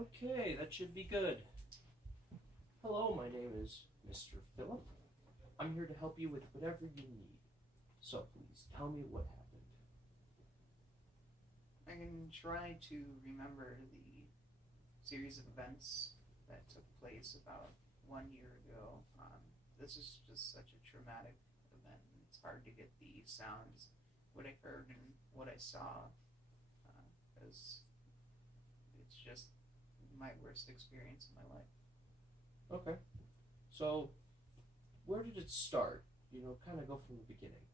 Okay, that should be good. Hello, my name is Mr. Phillip. I'm here to help you with whatever you need. So please, tell me what happened. I can try to remember the series of events that took place about 1 year ago. This is just such a traumatic event. It's hard to get the sounds, what I heard and what I saw, because it's just my worst experience in my life. Okay. So, where did it start? Kind of go from the beginning.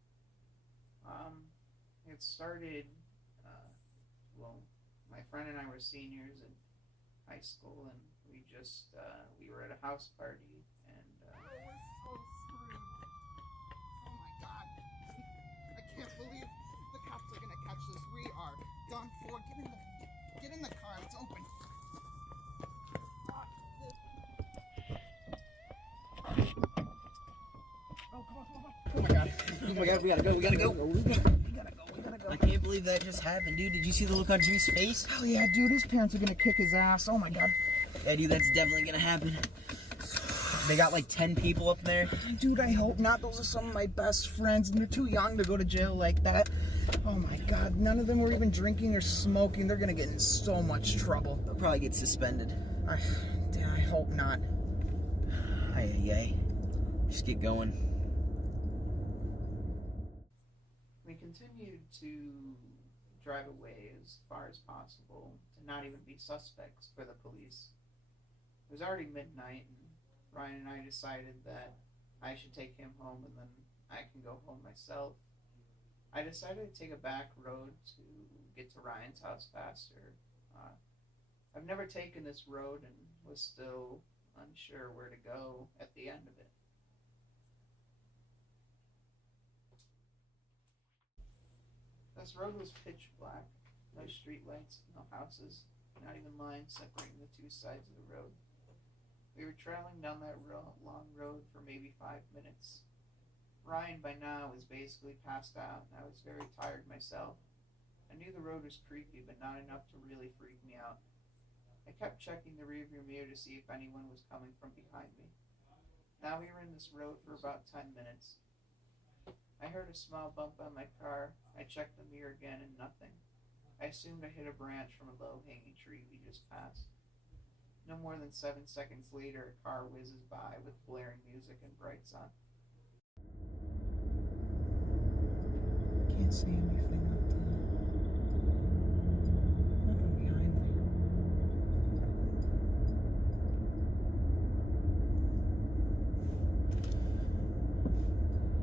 It started, well, my friend and I were seniors in high school, and we were at a house party, and we're so screwed. Oh my god. I can't believe the cops are gonna catch us. We are done for. Get in the car, it's open. Oh, come on. Oh my god. Oh my god, we gotta go. I can't believe that just happened, dude. Did you see the look on Jimmy's face? Hell yeah, dude, his parents are gonna kick his ass. Oh my god. Yeah, dude, that's definitely gonna happen. They got like 10 people up there. Dude, I hope not. Those are some of my best friends, and they're too young to go to jail like that. Oh my god, none of them were even drinking or smoking. They're gonna get in so much trouble. They'll probably get suspended. I hope not. Ay. Just get going. we continued to drive away as far as possible to not even be suspects for the police. It was already midnight, and Ryan and I decided that I should take him home and then I can go home myself. I decided to take a back road to get to Ryan's house faster. I've never taken this road and was still unsure where to go at the end of it. This road was pitch black, no street lights, no houses, not even lines separating the two sides of the road. We were traveling down that long road for maybe 5 minutes. Ryan by now was basically passed out, and I was very tired myself. I knew the road was creepy, but not enough to really freak me out. I kept checking the rearview mirror to see if anyone was coming from behind me. Now we were in this road for about 10 minutes. I heard a small bump on my car. I checked the mirror again and nothing. I assumed I hit a branch from a low-hanging tree we just passed. No more than 7 seconds later, a car whizzes by with blaring music and brights on. Can't see anything up there. Nothing behind me.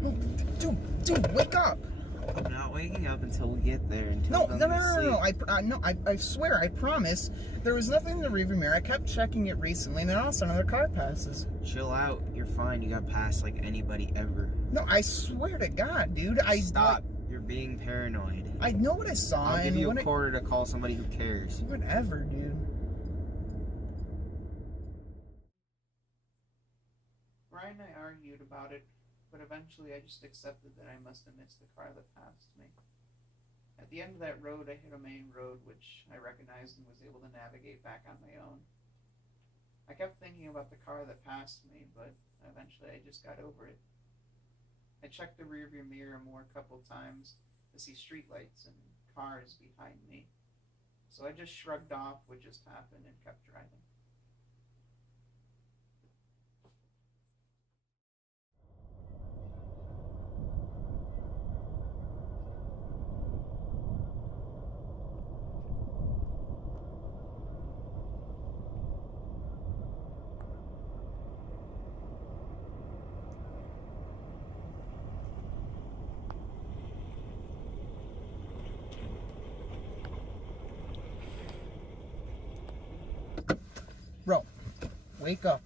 Oh, dude, wake up! I'm not waking up until we get there. No. I swear, I promise. There was nothing in the rearview mirror. I kept checking it recently, and then all of a sudden another car passes. Chill out. You're fine. You got past like anybody ever. No, I swear to God, dude. Stop. You're being paranoid. I know what I saw. I'll give you a quarter to call somebody who cares. Whatever, dude. Ryan and I argued about it, but eventually I just accepted that I must have missed the car that passed me. At the end of that road, I hit a main road, which I recognized and was able to navigate back on my own. I kept thinking about the car that passed me, but eventually I just got over it. I checked the rearview mirror more a couple times to see streetlights and cars behind me, so I just shrugged off what just happened and kept driving. Bro, wake up.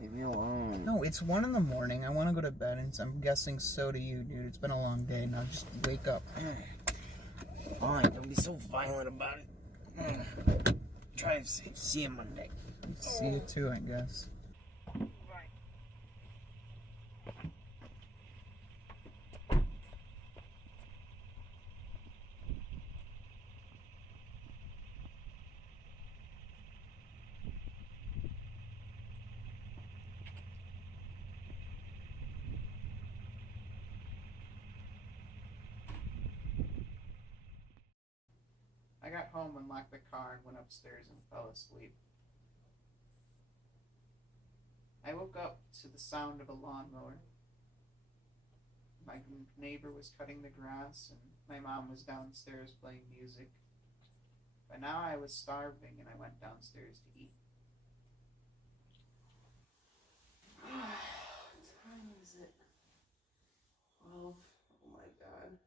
Leave me alone. No, it's 1 in the morning. I want to go to bed, and I'm guessing so do you, dude. It's been a long day. Now just wake up. Fine, don't be so violent about it. Drive safe. See you Monday. See you too, I guess. got home, unlocked the car, and went upstairs and fell asleep. I woke up to the sound of a lawnmower. My neighbor was cutting the grass, and my mom was downstairs playing music. But now I was starving, and I went downstairs to eat. What time is it? 12. Oh my god.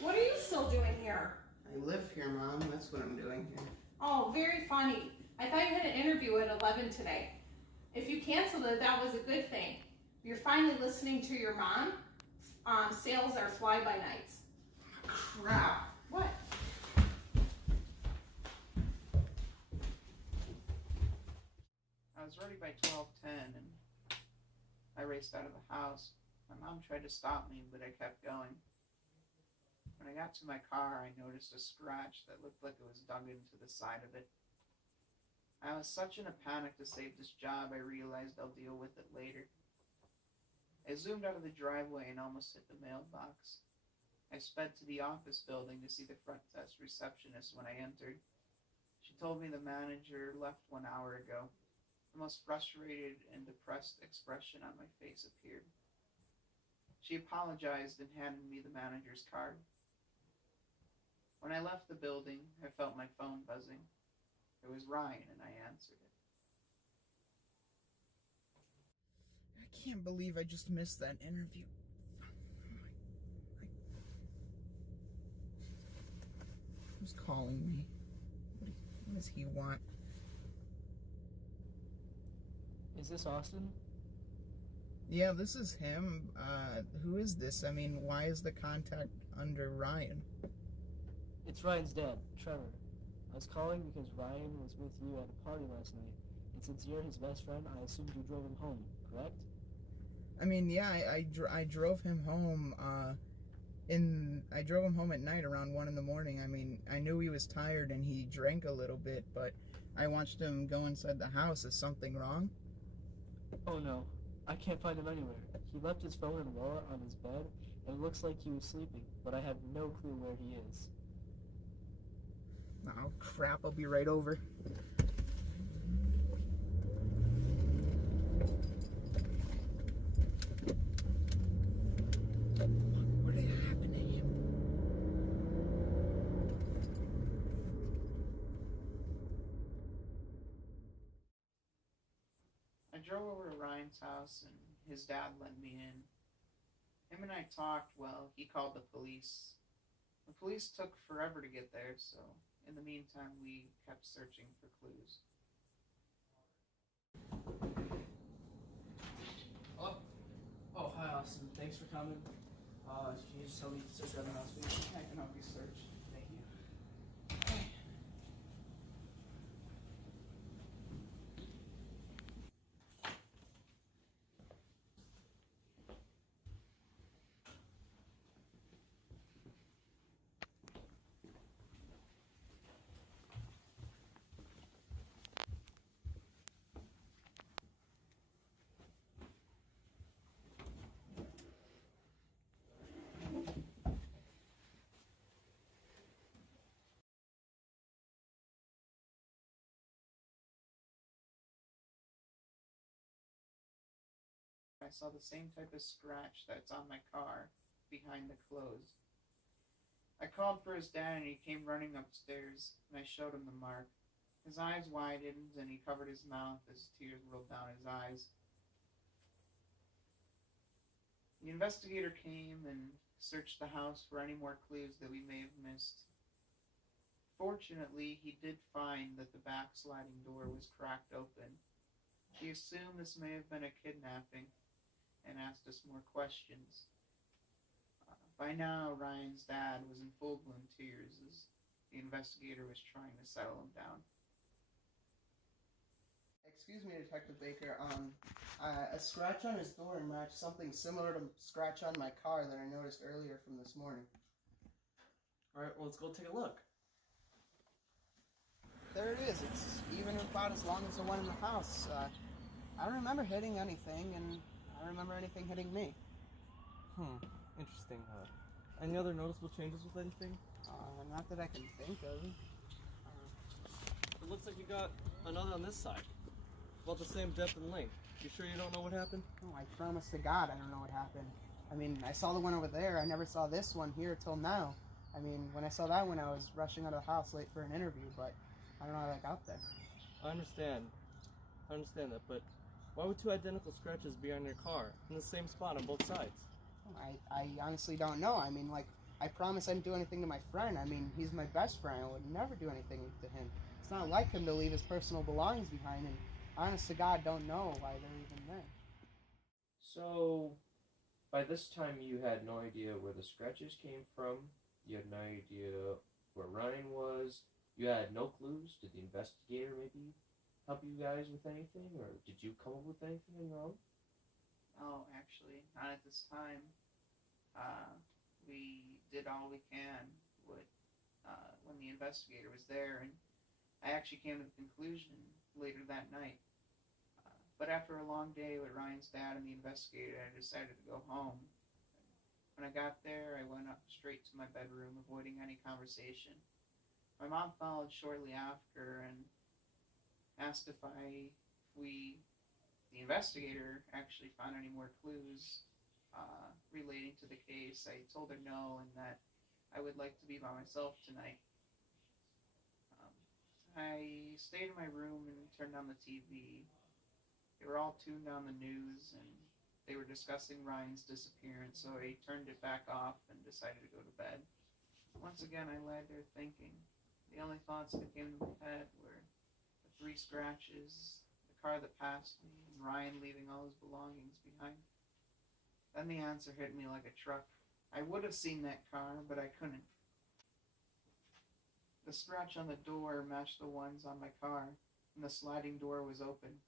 What are you still doing here? I live here, Mom. That's what I'm doing here. Oh, very funny. I thought you had an interview at 11 today. If you canceled it, that was a good thing. You're finally listening to your mom. Sales are fly-by-nights. Crap. What? I was ready by 12:10, and I raced out of the house. My mom tried to stop me, but I kept going. When I got to my car, I noticed a scratch that looked like it was dug into the side of it. I was such in a panic to save this job, I realized I'll deal with it later. I zoomed out of the driveway and almost hit the mailbox. I sped to the office building to see the front desk receptionist when I entered. She told me the manager left 1 hour ago. The most frustrated and depressed expression on my face appeared. She apologized and handed me the manager's card. When I left the building, I felt my phone buzzing. It was Ryan, and I answered it. I can't believe I just missed that interview. Who's calling me? What does he want? Is this Austin? Yeah, this is him. Who is this? I mean, why is the contact under Ryan? It's Ryan's dad, Trevor. I was calling because Ryan was with you at a party last night, and since you're his best friend, I assumed you drove him home, correct? I mean, yeah, I drove him home. I drove him home at night around 1 a.m. I mean, I knew he was tired and he drank a little bit, but I watched him go inside the house. Is something wrong? Oh no, I can't find him anywhere. He left his phone and wallet on his bed, and it looks like he was sleeping, but I have no clue where he is. Oh crap! I'll be right over. What did happen to him? I drove over to Ryan's house, and his dad let me in. Him and I talked while he called the police. The police took forever to get there, so in the meantime, we kept searching for clues. Hello? Oh, hi, Austin. Thanks for coming. Can you just tell me to search around the house, please? I can help you search. Thank you. I saw the same type of scratch that's on my car behind the clothes. I called for his dad and he came running upstairs, and I showed him the mark. His eyes widened and he covered his mouth as tears rolled down his eyes. The investigator came and searched the house for any more clues that we may have missed. Fortunately, he did find that the back sliding door was cracked open. He assumed this may have been a kidnapping and asked us more questions. By now, Ryan's dad was in full-blown tears as the investigator was trying to settle him down. Excuse me, Detective Baker. A scratch on his door matched something similar to a scratch on my car that I noticed earlier from this morning. Alright, well, let's go take a look. there it is. It's even about as long as the one in the house. I don't remember hitting anything, and I don't remember anything hitting me. Interesting. Any other noticeable changes with anything? Not that I can think of. It looks like you got another on this side. About the same depth and length. You sure you don't know what happened? Oh, I promise to God I don't know what happened. I mean, I saw the one over there. I never saw this one here till now. I mean, when I saw that one, I was rushing out of the house late for an interview, but I don't know how that got there. I understand that, but why would two identical scratches be on your car in the same spot on both sides? I honestly don't know. I mean, like, I promise I didn't do anything to my friend. I mean, he's my best friend. I would never do anything to him. It's not like him to leave his personal belongings behind, and honest to God, don't know why they're even there. So, by this time you had no idea where the scratches came from, you had no idea where Ryan was, you had no clues. Did the investigator maybe help you guys with anything, or did you come up with anything on your own? Oh, actually, not at this time. We did all we can with, when the investigator was there, and I actually came to the conclusion later that night. But after a long day with Ryan's dad and the investigator, I decided to go home. When I got there, I went up straight to my bedroom, avoiding any conversation. My mom followed shortly after and asked if the investigator actually found any more clues relating to the case. I told her no, and that I would like to be by myself tonight. I stayed in my room and turned on the TV. They were all tuned on the news, and they were discussing Ryan's disappearance, so I turned it back off and decided to go to bed. Once again, I lay there thinking. The only thoughts that came to my head were the 3 scratches, the car that passed me, and Ryan leaving all his belongings behind. Then the answer hit me like a truck. I would have seen that car, but I couldn't. The scratch on the door matched the ones on my car, and the sliding door was open.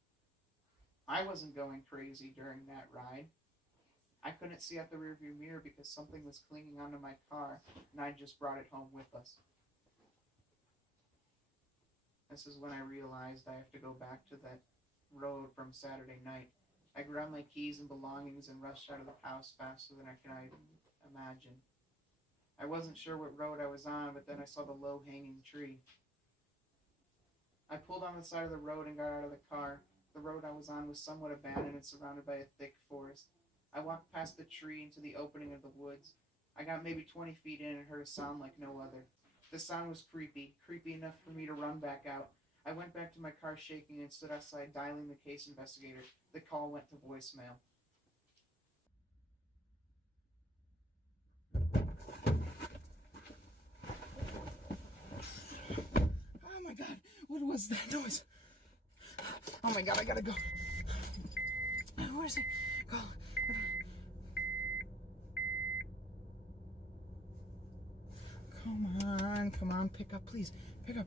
I wasn't going crazy during that ride. I couldn't see out the rearview mirror because something was clinging onto my car, and I just brought it home with us. This is when I realized I have to go back to that road from Saturday night. I grabbed my keys and belongings and rushed out of the house faster than I could imagine. I wasn't sure what road I was on, but then I saw the low-hanging tree. I pulled on the side of the road and got out of the car. The road I was on was somewhat abandoned and surrounded by a thick forest. I walked past the tree into the opening of the woods. I got maybe 20 feet in and heard a sound like no other. The sound was creepy enough for me to run back out. I went back to my car shaking and stood outside dialing the case investigator. The call went to voicemail. Oh my God, what was that noise? Oh my God, I gotta go. Where's he? Go. Come on, pick up, please. Pick up.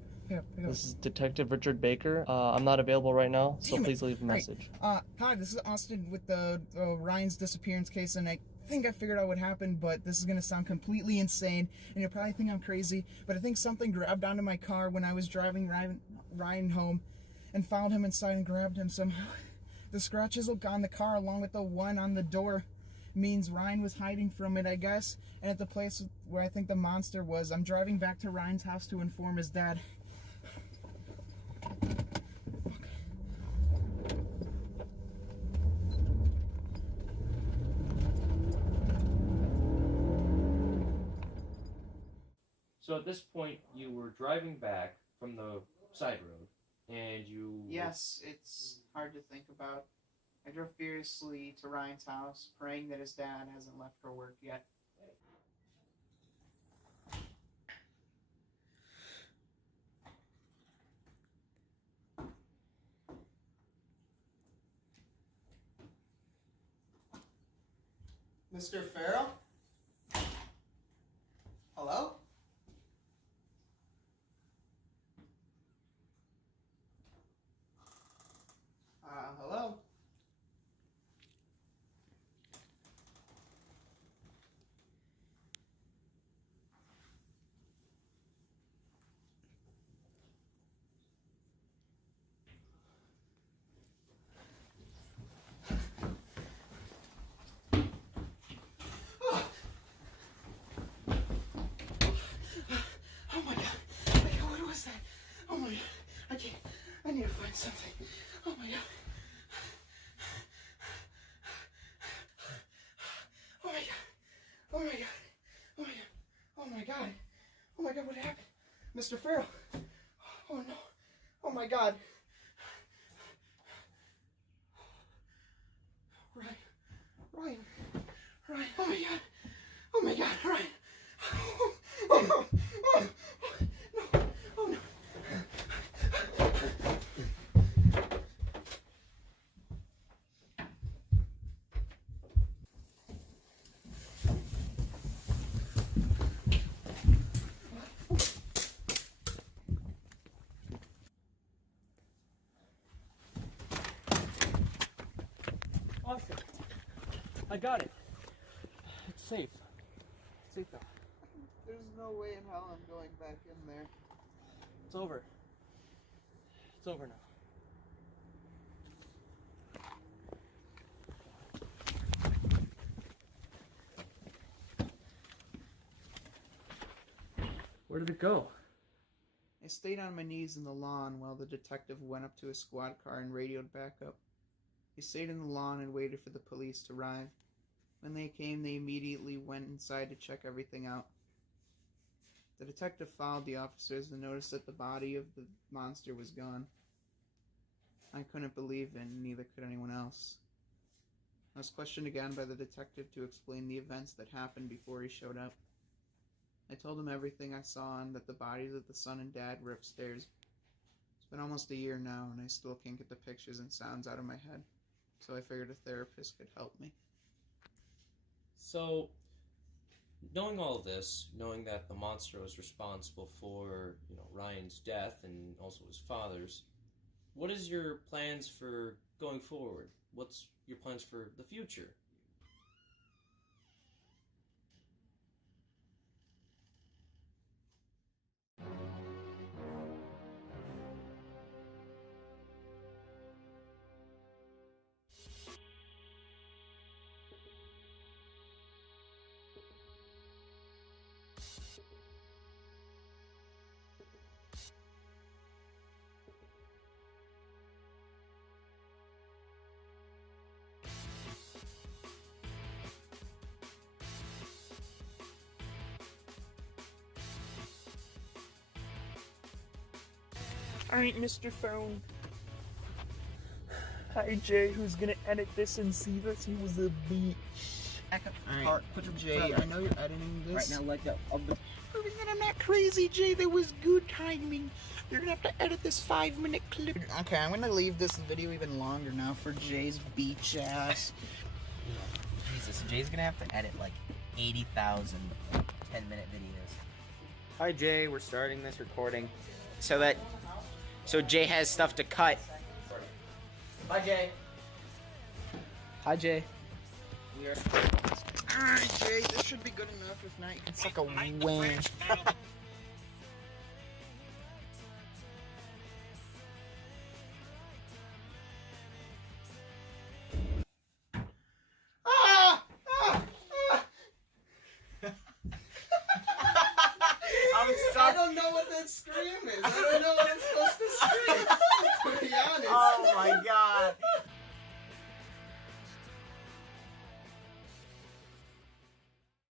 This is Detective Richard Baker. I'm not available right now, so Damn it. please leave a message. Hi, this is Austin with the Ryan's disappearance case, and I think I figured out what happened, but this is going to sound completely insane, and you'll probably think I'm crazy, but I think something grabbed onto my car when I was driving Ryan home and found him inside and grabbed him somehow. The scratches on the car, along with the one on the door, means Ryan was hiding from it, I guess, and at the place where I think the monster was. I'm driving back to Ryan's house to inform his dad. So at this point, you were driving back from the side road, and you... Yes, it's hard to think about. I drove furiously to Ryan's house, praying that his dad hasn't left for work yet. Mr. Farrell? Hello? Hello? find something. Oh my god. Oh my god. Oh my god. Oh my god. Oh my god. Oh my god, what happened? Mr. Farrell. Oh no. Oh my god. Ryan. Ryan. Ryan. Oh my god. Oh my god, Ryan. Oh, oh, oh, oh, no. Oh no. Awesome. I got it. It's safe. It's safe now. There's no way in hell I'm going back in there. It's over. It's over now. Where did it go? I stayed on my knees in the lawn while the detective went up to his squad car and radioed back up. He stayed in the lawn and waited for the police to arrive. When they came, they immediately went inside to check everything out. The detective followed the officers and noticed that the body of the monster was gone. I couldn't believe it, and neither could anyone else. I was questioned again by the detective to explain the events that happened before he showed up. I told him everything I saw and that the bodies of the son and dad were upstairs. It's been almost a year now, and I still can't get the pictures and sounds out of my head, so I figured a therapist could help me. So, knowing all of this, knowing that the monster was responsible for, Ryan's death and also his father's, what is your plans for going forward? What's your plans for the future? Alright, Mr. Phone. Hi, Jay, who's gonna edit this and see this? He was a bitch. Alright, Jay, I know you're editing this. right now let go of the... I'm not crazy, Jay. That was good timing. You're gonna have to edit this 5-minute clip. Okay, I'm gonna leave this video even longer now for Jay's beach ass. Jesus, Jay's gonna have to edit like 80,000 10-minute videos. Hi, Jay. We're starting this recording so Jay has stuff to cut. Bye, Jay. Hi, Jay. Alright, Jay. This should be good enough. If not, you can suck a wing. I'm sorry. I don't know what that scream is. I don't know what it's